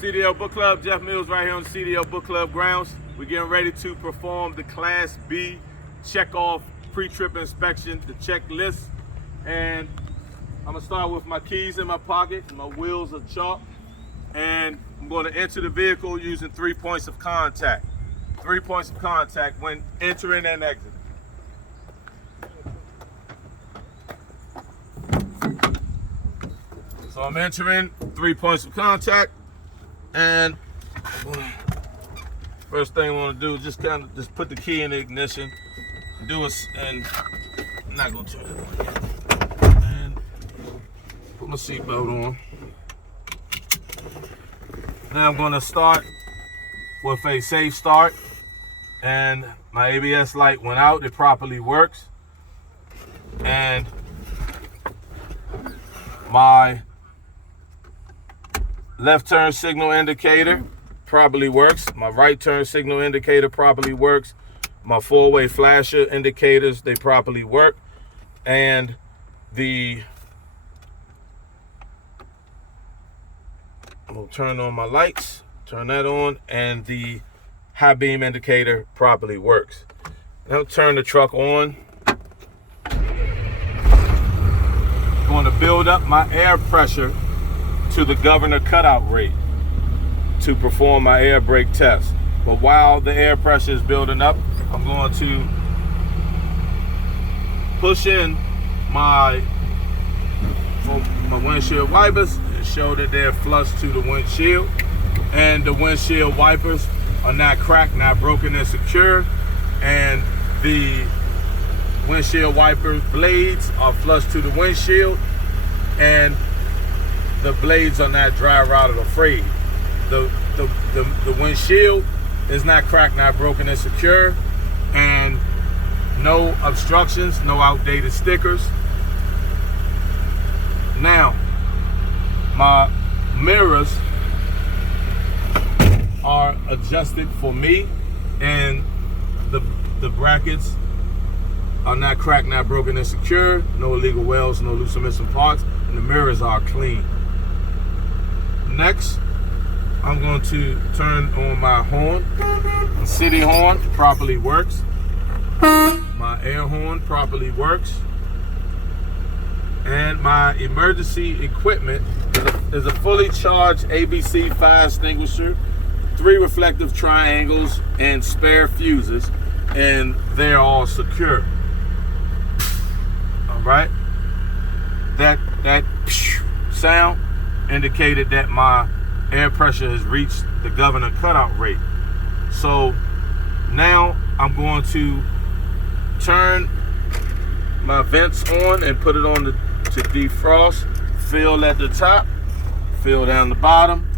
CDL Book Club, Jeff Mills right here on the CDL Book Club grounds. We're getting ready to perform the Class B check-off pre-trip inspection, the checklist. And I'm gonna start with my keys in my pocket, my wheels are chalk, and I'm gonna enter the vehicle using 3 points of contact. 3 points of contact when entering and exiting. So I'm entering 3 points of contact, and first thing I want to do is just put the key in the ignition, and I'm not gonna turn it on, and put my seatbelt on. Now I'm gonna start with a safe start, and my ABS light went out. It properly works, and my left turn signal indicator properly works. My right turn signal indicator properly works. My four-way flasher indicators, they properly work. And I'm gonna turn on my lights, turn that on, and the high beam indicator properly works. Now turn the truck on. I'm going to build up my air pressure to the governor cutout rate to perform my air brake test. But while the air pressure is building up, I'm going to push in my windshield wipers and show that they're flush to the windshield. And the windshield wipers are not cracked, not broken, and secure. And the windshield wiper blades are flush to the windshield. And the blades are not dry rotted or frayed. The windshield is not cracked, not broken, and secure, and no obstructions, no outdated stickers. Now, my mirrors are adjusted for me, and the brackets are not cracked, not broken, and secure. No illegal welds, no loose or missing parts, and the mirrors are clean. Next, I'm going to turn on my horn. The city horn properly works. My air horn properly works. And my emergency equipment is a fully charged ABC fire extinguisher, 3 reflective triangles, and spare fuses, and they're all secure. All right. That sound indicated that my air pressure has reached the governor cutout rate. So now I'm going to turn my vents on and put it on to defrost. Fill at the top, fill down the bottom,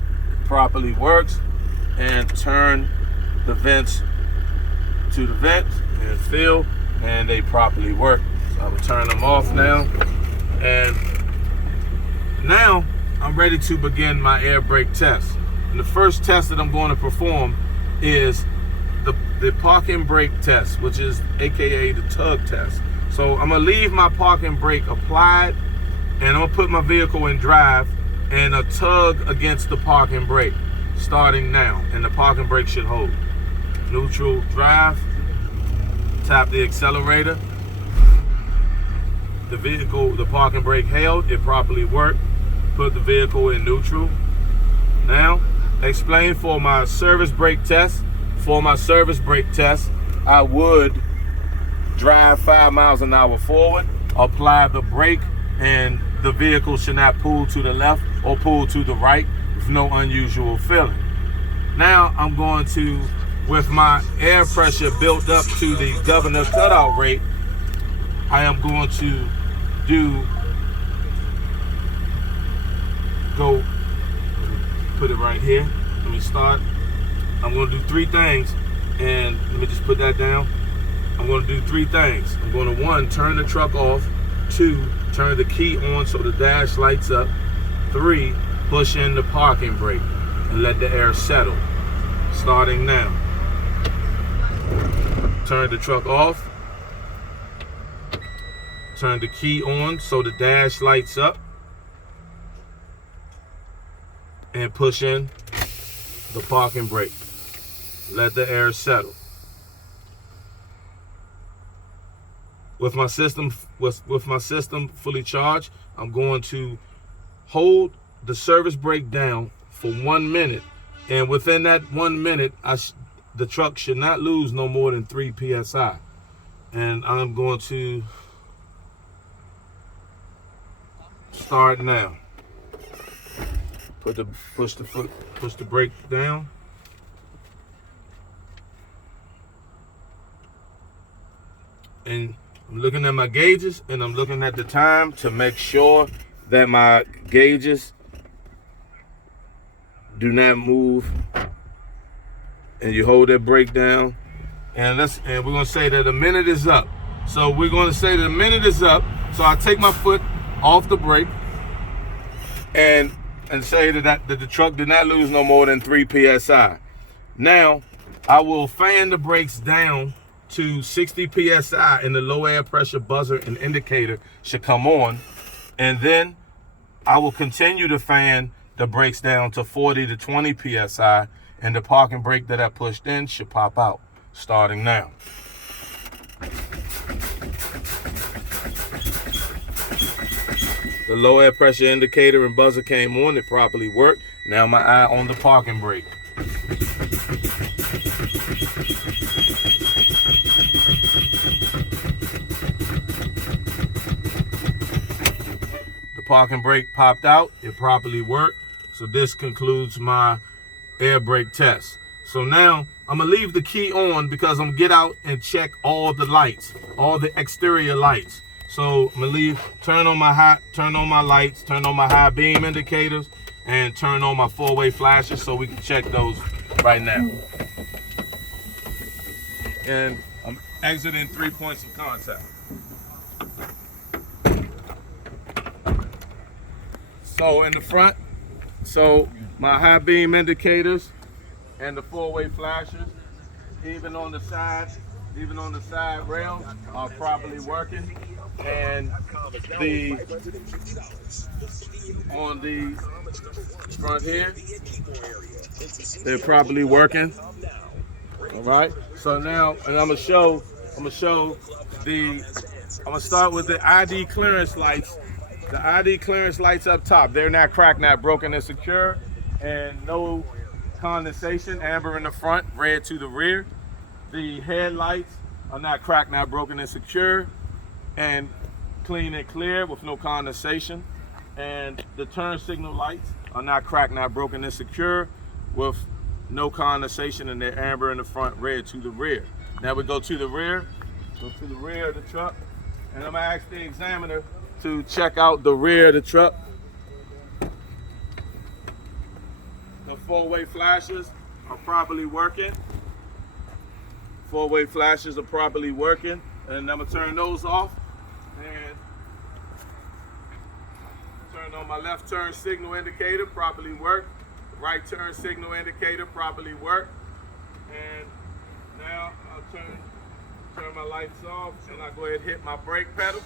properly works, and turn the vents to the vents and fill, and they properly work. So I will turn them off now, and now I'm ready to begin my air brake test. And the first test that I'm going to perform is the parking brake test, which is AKA the tug test. So I'm gonna leave my parking brake applied, and I'm gonna put my vehicle in drive and a tug against the parking brake, starting now, and the parking brake should hold. Neutral drive, tap the accelerator. The parking brake held, it properly worked. Put the vehicle in neutral. Now, explain for my service brake test. For my service brake test, I would drive 5 miles an hour forward, apply the brake, and the vehicle should not pull to the left or pull to the right with no unusual feeling. Now, I'm going to, with my air pressure built up to the governor cutout rate, I am going to put it right here. Let me start. I'm going to do 3 things, and let me just put that down. I'm going to do 3 things. I'm going to 1, turn the truck off. 2, turn the key on so the dash lights up. 3, push in the parking brake and let the air settle. Starting now. Turn the truck off. Turn the key on so the dash lights up. And push in the parking brake. Let the air settle. With my system fully charged, I'm going to hold the service brake down for 1 minute, and within that 1 minute, the truck should not lose no more than 3 psi. And I'm going to start now. Push the brake down. And I'm looking at my gauges, and I'm looking at the time to make sure that my gauges do not move. And you hold that brake down, and we're gonna say that a minute is up. So we're gonna say that a minute is up. So I take my foot off the brake and say that the truck did not lose no more than 3 psi. Now I will fan the brakes down to 60 psi, and the low air pressure buzzer and indicator should come on, and then I will continue to fan the brakes down to 40 to 20 psi, and the parking brake that I pushed in should pop out, starting now. The low air pressure indicator and buzzer came on, it properly worked. Now my eye on the parking brake. The parking brake popped out, it properly worked. So this concludes my air brake test. So now I'm gonna leave the key on because I'm gonna get out and check all the lights, all the exterior lights. So I'm gonna turn on my lights, turn on my high beam indicators, and turn on my 4-way flashes so we can check those right now. And I'm exiting 3 points of contact. So in the front, so my high beam indicators and the 4-way flashes, even on the side rails are properly working, and on the front here, they're properly working. All right. So now, and I'm gonna start with the ID clearance lights. The ID clearance lights up top, they're not cracked, not broken, and secure, and no condensation. Amber in the front, red to the rear. The headlights are not cracked, not broken, and secure, and clean and clear with no condensation. And the turn signal lights are not cracked, not broken, and secure with no condensation, and they're amber in the front, red to the rear. Now we go to the rear of the truck, and I'm gonna ask the examiner to check out the rear of the truck. The 4-way flashes are properly working. 4-way flashes are properly working, and I'm gonna turn those off and turn on my left turn signal indicator, properly work. Right turn signal indicator, properly work. And now I'll turn my lights off, and I'll go ahead and hit my brake pedal.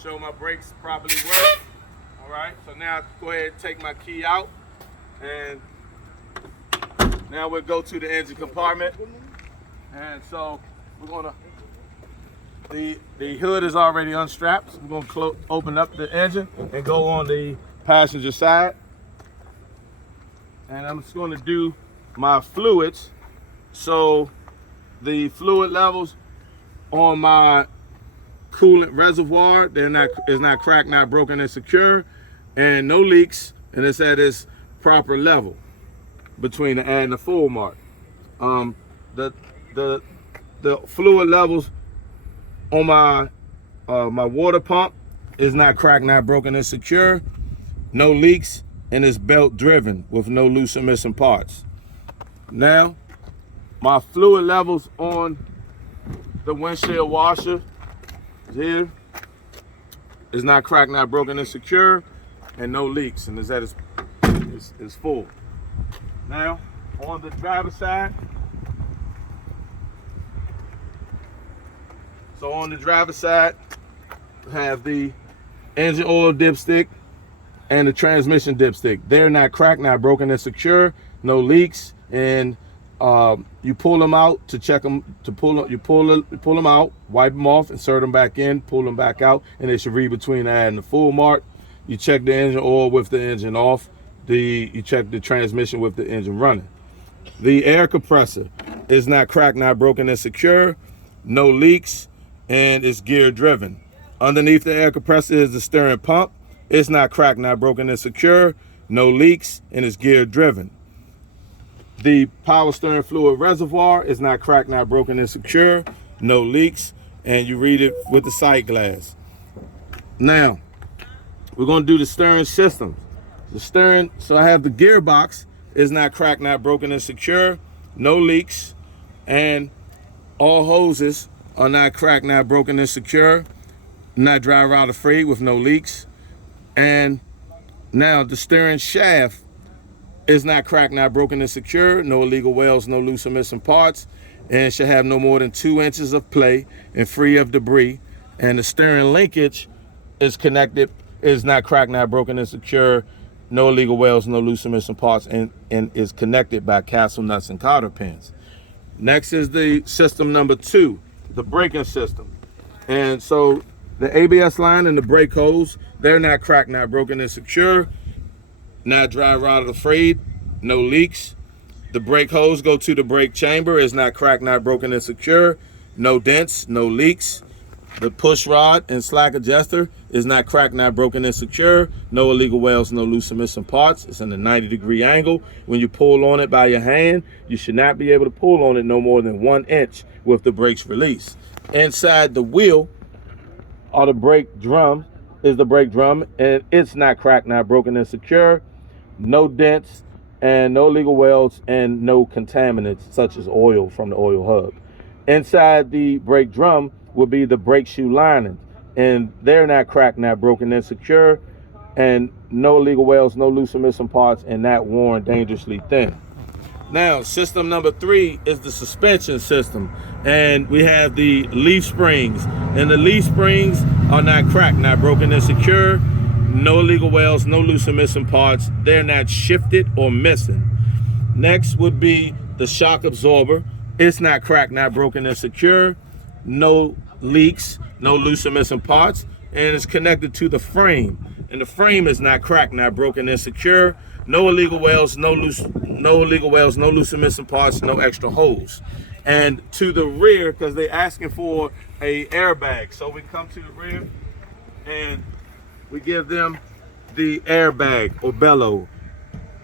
Show my brakes properly work. All right, so now I'll go ahead and take my key out, and now we'll go to the engine compartment. And so we're gonna, the hood is already unstrapped. So we're gonna open up the engine and go on the passenger side. And I'm just gonna do my fluids. So the fluid levels on my coolant reservoir, is not cracked, not broken, and secure, and no leaks, and it's at its proper level between the and the full mark. The fluid levels on my my water pump is not cracked, not broken, and secure, no leaks, and it's belt driven with no loose or missing parts. Now my fluid levels on the windshield washer here is not cracked, not broken, and secure, and no leaks, and it's full. Now on the driver's side, we have the engine oil dipstick and the transmission dipstick. They're not cracked, not broken, and secure, no leaks. And you pull them out to check them, you pull them out, wipe them off, insert them back in, pull them back out, and they should read between the add and the full mark. You check the engine oil with the engine off. You check the transmission with the engine running. The air compressor is not cracked, not broken, and secure, no leaks, and it's gear driven. Underneath the air compressor is the steering pump. It's not cracked, not broken, and secure, no leaks, and it's gear driven. The power steering fluid reservoir is not cracked, not broken, and secure, no leaks, and you read it with the sight glass. Now, we're going to do the steering system. The steering, so I have the gearbox, is not cracked, not broken, and secure, no leaks, and all hoses are not cracked, not broken, and secure, not dry rot afraid with no leaks. And now the steering shaft is not cracked, not broken, and secure, no illegal welds, no loose or missing parts, and it should have no more than 2 inches of play and free of debris. And the steering linkage is connected, is not cracked, not broken, and secure, no illegal welds, no loose or missing parts, and is connected by castle nuts and cotter pins. Next is the system number 2, the braking system. And so the ABS line and the brake hose, they're not cracked, not broken, and secure, not dry rotted or frayed, no leaks. The brake hose go to the brake chamber, is not cracked, not broken, and secure, no dents, no leaks. The push rod and slack adjuster is not cracked, not broken, and secure, no illegal welds, no loose or missing parts. It's in a 90-degree angle. When you pull on it by your hand, you should not be able to pull on it no more than 1 inch with the brakes released. Inside the wheel are the brake drum, is the brake drum, and it's not cracked, not broken, and secure, no dents, and no illegal welds, and no contaminants such as oil from the oil hub. Inside the brake drum will be the brake shoe lining, and they're not cracked, not broken, and secure, and no illegal welds, no loose or missing parts, and not worn dangerously thin. Now, system number 3 is the suspension system, and we have the leaf springs, and the leaf springs are not cracked, not broken, and secure, no illegal welds, no loose or missing parts, they're not shifted or missing. Next would be the shock absorber. It's not cracked, not broken, and secure, no leaks, no loose or missing parts, and it's connected to the frame. And the frame is not cracked, not broken, and secure, no illegal welds, no illegal welds, no loose or missing parts, no extra holes. And to the rear, because they're asking for a airbag, so we come to the rear and we give them the airbag or bellow.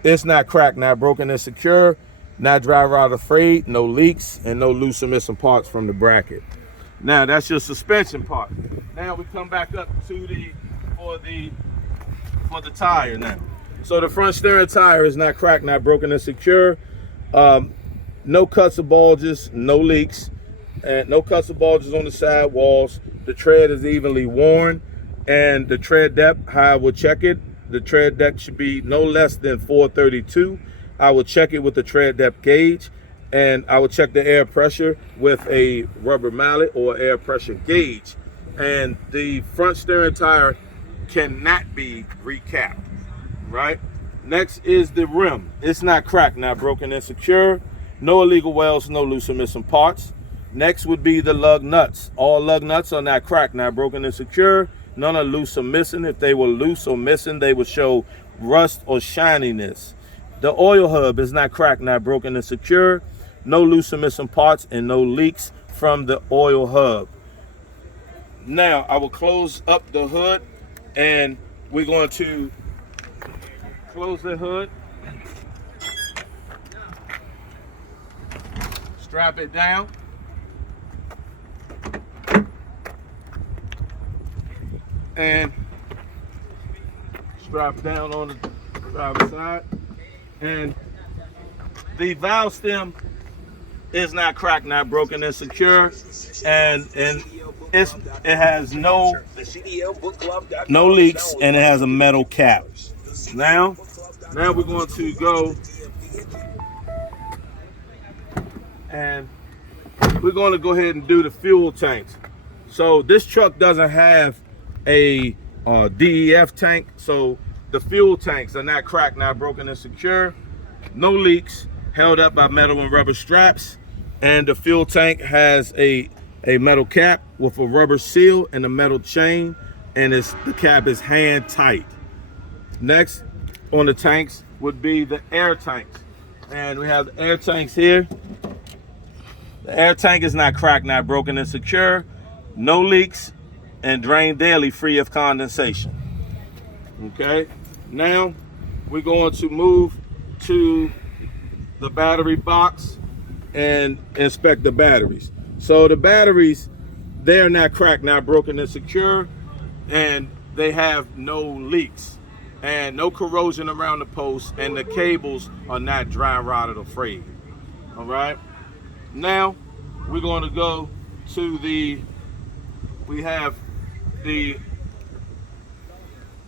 It's not cracked, not broken, and secure, not dry rot afraid, no leaks, and no loose or missing parts from the bracket. Now that's your suspension part. Now we come back up to for the tire now. So the front steering tire is not cracked, not broken, and secure. No cuts or bulges, no leaks, and no cuts or bulges on the side walls. The tread is evenly worn, and the tread depth, how I will check it, the tread depth should be no less than 432. I will check it with the tread depth gauge, and I will check the air pressure with a rubber mallet or air pressure gauge. And the front steering tire cannot be recapped, right? Next is the rim. It's not cracked, not broken, and secure. No illegal welds, no loose or missing parts. Next would be the lug nuts. All lug nuts are not cracked, not broken, and secure. None are loose or missing. If they were loose or missing, they would show rust or shininess. The oil hub is not cracked, not broken, and secure. No loose or missing parts, and no leaks from the oil hub. Now I will close up the hood, and we're going to close the hood, strap it down, and strap down on the driver's side. And the valve stem is not cracked, not broken, and secure, and it has no leaks, and it has a metal cap. Now we're going to go and we're going to go ahead and do the fuel tanks. So this truck doesn't have a DEF tank, so The fuel tanks are not cracked, not broken, and secure. No leaks, held up by metal and rubber straps. And the fuel tank has a metal cap with a rubber seal and a metal chain, and the cap is hand tight. Next on the tanks would be the air tanks. And we have the air tanks here. The air tank is not cracked, not broken, and secure. No leaks, and drain daily free of condensation. Okay, now we're going to move to the battery box and inspect the batteries. So the batteries, they're not cracked, not broken, and secure, and they have no leaks and no corrosion around the post, and the cables are not dry rotted or frayed. All right, now we're going to go to we have the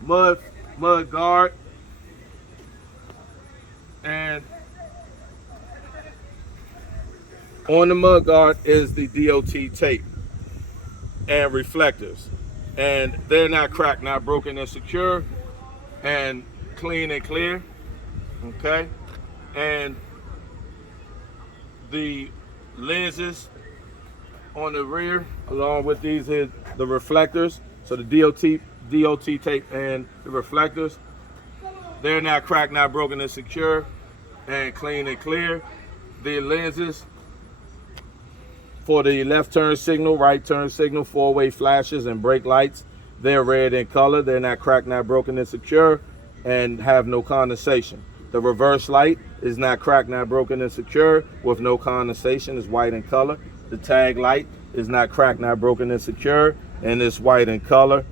mud guard, and on the mud guard is the DOT tape and reflectors, and they're not cracked, not broken, and secure, and clean and clear. Okay, and the lenses on the rear, along with these, is the reflectors. So the DOT tape and the reflectors, they're not cracked, not broken, and secure, and clean and clear. The lenses for the left turn signal, right turn signal, four-way flashes, and brake lights, they're red in color. They're not cracked, not broken, and secure, and have no condensation. The reverse light is not cracked, not broken, and secure, with no condensation. It's white in color. The tag light is not cracked, not broken, and secure, and it's white in color.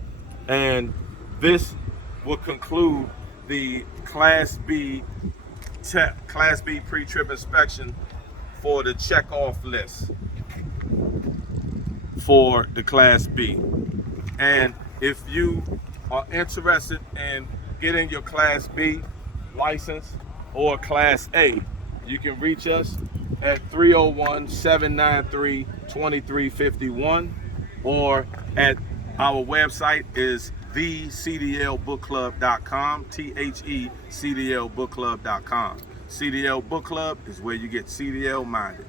And this will conclude the Class B pre-trip inspection for the check-off list for the Class B. And if you are interested in getting your Class B license or Class A, you can reach us at 301-793-2351, or at our website is thecdlbookclub.com, thecdlbookclub.com. CDL Book Club is where you get CDL minded.